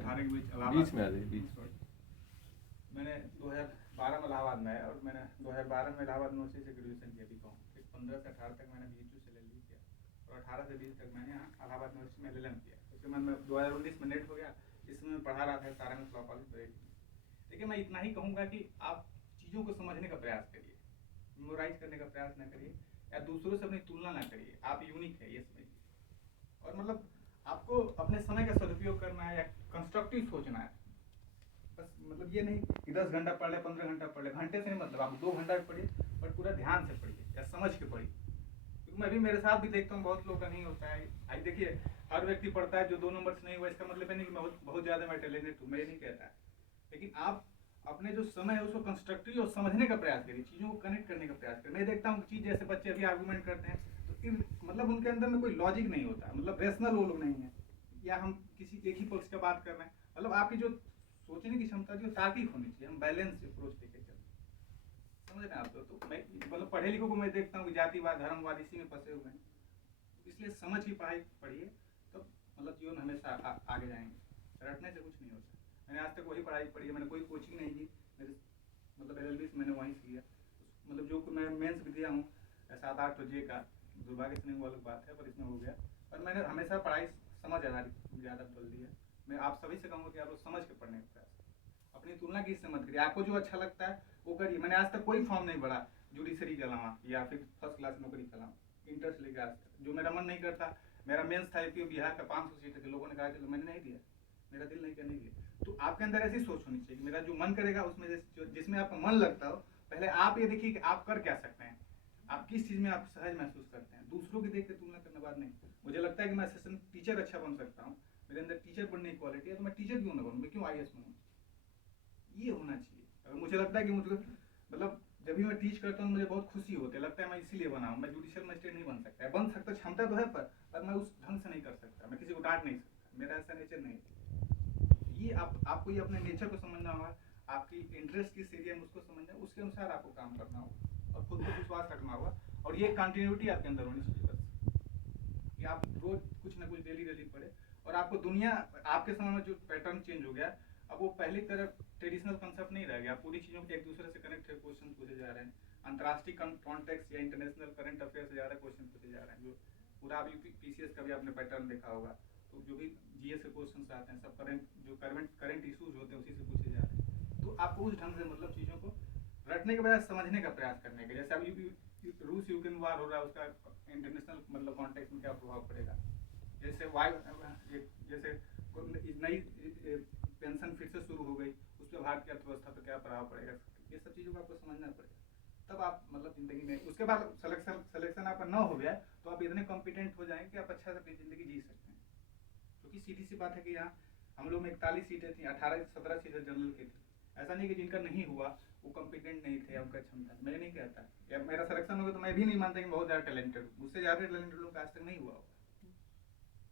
2018 के बीच बीच में आ गई बीच में। मैंने 2012 में इलाहाबाद में आया और मैंने 2012 में इलाहाबाद यूनिवर्सिटी से ग्रेजुएशन किया बीकॉम। फिर 15 से 18 तक मैंने BHU से LLB किया और 18 से 20 तक मैंने यहाँ इलाहाबाद यूनिवर्सिटी में LLM किया। उसके बाद मैं 2019 में नेट हो गया, इसमें मैं पढ़ा रहा था सारंग लॉ कॉलेज में। देखिए मैं इतना ही कहूँगा कि आप चीज़ों को समझने का प्रयास करिए, मेमोराइज करने का प्रयास ना करिए या दूसरों से अपनी तुलना ना करिए। आप यूनिक है ये समझिए। और मतलब आपको अपने समय का सदुपयोग करना है या कंस्ट्रक्टिव सोचना है। बस मतलब ये नहीं कि 10 घंटा पढ़ ले, 15 घंटा पढ़ ले, घंटे से नहीं मतलब आप 2 घंटा पढ़िए, पर पूरा ध्यान से पढ़िए या समझ के पढ़िए। क्योंकि मैं भी मेरे साथ भी देखता हूँ बहुत लोग का नहीं होता है। आज देखिए हर व्यक्ति पढ़ता है, जो 2 नंबर से नहीं हुआ इसका मतलब है नहीं कि मैं बहुत ज़्यादा मैं टैलेंटेड हूँ, मैं ये नहीं कहता है। लेकिन आप अपने जो समय है उसको कंस्ट्रक्टिव और समझने का प्रयास करिए, चीज़ों को कनेक्ट करने का प्रयास करिए। मैं देखता हूँ चीज़ जैसे बच्चे अभी आर्गूमेंट करते हैं तो मतलब उनके अंदर में कोई लॉजिक नहीं होता, मतलब रेशनल वो लोग नहीं है, या हम किसी एक ही पक्ष का बात कर रहे हैं। मतलब आपकी जो सोचने की क्षमता जो तार्किक होनी चाहिए, हम बैलेंस अप्रोच लेके चलते हैं, समझ रहे हैं आप। तो मैं मतलब पढ़े लिखों को मैं देखता हूँ कि जातिवाद धर्मवाद इसी में फंसे हुए हैं। इसलिए समझ की पढ़ाई पढ़िए, तो मतलब जीवन हमेशा आगे जाएंगे। रटने से कुछ नहीं होता। मैंने आज तक वही पढ़ाई पढ़ी है, मैंने कोई कोचिंग नहीं की। मेरे मतलब LLB से मैंने वहीं से किया। मतलब जो मैं मेंस भी दिया हूँ 7-8 बजे का, दुर्भाग्य से नहीं हुआ अलग बात है, पर इसमें हो गया। और मैंने हमेशा पढ़ाई समझ आधारित ज़्यादा बल दी है। मैं आप सभी से कहूँगा कि आप लोग समझ के पढ़ने का प्रयास करें, अपनी तुलना किससे मत करिए। आपको जो अच्छा लगता है वो करिए। मैंने आज तक कोई फॉर्म नहीं भरा जुडिशरी के अलावा या फिर फर्स्ट क्लास नौकरी के अलावा, इंटर से लेकर आज तक। जो मेरा मन नहीं करता, मेरा मेंस था कि बिहार का 500 सीट थे, लोगों ने कहा चलो, मैंने नहीं दिया, मेरा दिल नहीं करने दिया। तो आपके अंदर ऐसी सोच होनी चाहिए कि मेरा जो मन करेगा उसमें जिसमें आपका मन लगता हो, पहले आप ये देखिए कि आप कर क्या सकते हैं, आप किस चीज़ में आप सहज महसूस करते हैं। दूसरों की देख के तुलना करने बाद नहीं। मुझे लगता है कि मैं असिस्टेंट टीचर अच्छा बन सकता हूँ, मेरे अंदर टीचर बनने की क्वालिटी है, तो मैं टीचर क्यों ना बनूँ, मैं क्यों IAS बनूँ। ये होना चाहिए। अगर मुझे लगता है कि मुझे मतलब जब भी मैं टीच करता हूँ मुझे बहुत खुशी होती है, लगता है मैं इसीलिए बना हूँ। मैं जुडिशियल मजिस्ट्रेट नहीं बन सकता, बन सकता क्षमता तो है, पर मैं उस ढंग से नहीं कर सकता, मैं किसी को डांट नहीं सकता, मेरा ऐसा नेचर नहीं है। ये आपको ये अपने नेचर को समझना होगा, आपकी इंटरेस्ट किस एरिया में उसको समझना, उसके अनुसार आपको काम करना होगा और खुद को विश्वास रखना होगा। और ये कंटिन्यूटी आपके अंदर होनी चाहिए बस, कि आप रोज कुछ ना कुछ डेली पढ़े। और आपको दुनिया, आपके समय में जो पैटर्न चेंज हो गया, अब वो पहली तरह ट्रेडिशनल कंसेप्ट नहीं रह गया। पूरी चीज़ों के एक दूसरे से कनेक्ट क्वेश्चन पूछे जा रहे हैं, अंतर्राष्ट्रीय कॉन्टेक्स्ट या इंटरनेशनल करंट अफेयर से ज़्यादा क्वेश्चन पूछे जा रहे हैं। जो पूरा अभी PCS का भी आपने पैटर्न देखा होगा, तो जो भी GS के क्वेश्चन आते हैं सब करंट इशूज होते हैं उसी से पूछे जा रहे हैं। तो आपको उस ढंग से मतलब चीज़ों को रटने के बजाय समझने का प्रयास करने का। जैसे अभी रूस यूक्रेन वार हो रहा है, उसका इंटरनेशनल मतलब कॉन्टेक्स्ट में क्या प्रभाव पड़ेगा। जैसे जैसे नई पेंशन फिर से शुरू हो गई, उस पर भारत की अर्थव्यवस्था पर क्या प्रभाव पड़ेगा। ये सब चीज़ों को आपको समझना पड़ेगा, तब आप मतलब ज़िंदगी में उसके बाद सिलेक्शन आपका न हो गया तो आप इतने कॉम्पिटेंट हो जाएंगे कि आप अच्छा से अपनी ज़िंदगी जी सकते हैं। क्योंकि सीधी सी बात है कि यहाँ हम लोग में 41 सीटें थी, 18-17 सीटें जनरल की थी। ऐसा नहीं कि जिनका नहीं हुआ वो कॉम्पिटेंट नहीं थे या उनका क्षमता, मैं नहीं कहता। या मेरा सिलेक्शन होगा तो मैं भी नहीं मानता कि बहुत ज़्यादा टैलेंटेड हूँ, मुझसे ज़्यादा टैलेंटेड लोग आज तक नहीं हुआ होगा।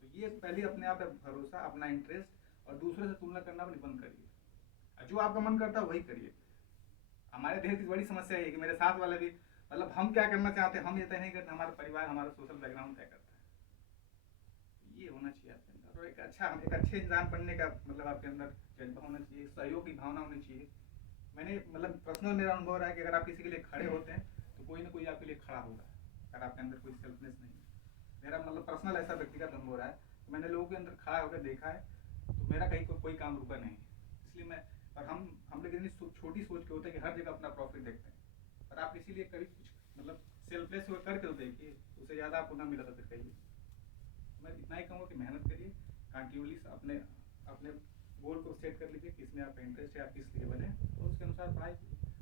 तो ये पहले अपने आप भरोसा, अपना इंटरेस्ट और दूसरे से तुलना करना भी बंद करिए। जो आपका मन करता है वही करिए। हमारे देश की बड़ी समस्या है कि मेरे साथ वाले भी मतलब हम क्या करना चाहते हैं हम ये तय नहीं करते, हमारा परिवार हमारा सोशल बैकग्राउंड तय करता है। ये होना चाहिए आपके अंदर। और एक अच्छे इंसान बनने का मतलब आपके अंदर जज्बा होना चाहिए, सहयोग की भावना होनी चाहिए। मैंने मतलब पर्सनल मेरा अनुभव रहा है कि अगर आप किसी के लिए खड़े होते हैं तो कोई ना कोई आपके लिए खड़ा होगा, अगर आपके अंदर कोई सेल्फनेस नहीं है। मेरा मतलब पर्सनल ऐसा व्यक्तिगत अनुभव रहा है, मैंने लोगों के अंदर खड़ा होकर देखा है तो मेरा कहीं कोई काम रुका नहीं है। इसलिए मैं, और हम लोग इतनी छोटी सोच के होते हैं कि हर जगह अपना प्रॉफिट देखते हैं। और आप इसीलिए कभी कुछ मतलब सेल्फलेस होकर करके तो देखिए, उससे ज़्यादा आपको ना मिला तो फिर कहिए। मैं इतना ही कहूँगा कि मेहनत करिए, कंटिन्यूअली अपने गोल को सेट कर लीजिए, किसमें आपका इंटरेस्ट है, आप किस लिए बने, तो उसके अनुसार पढ़ाई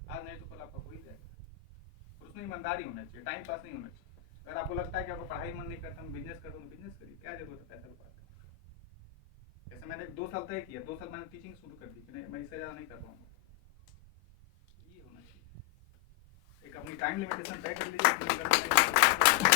आज नहीं तो कल आपका हो ही जाएगा। और उसमें ईमानदारी होना चाहिए, टाइम पास नहीं होना चाहिए। अगर आपको लगता है कि आपको पढ़ाई मन नहीं करता, हम बिजनेस करता हूँ, बिजनेस करिए, क्या जरूरत है पैसा रुपये। जैसे मैंने 2 साल तय किया, 2 साल मैंने टीचिंग शुरू कर दी कि नहीं मैं इससे ज़्यादा नहीं कर पाऊँगा। ये होना चाहिए, एक अपनी टाइम लिमिटेशन तय कर लीजिए।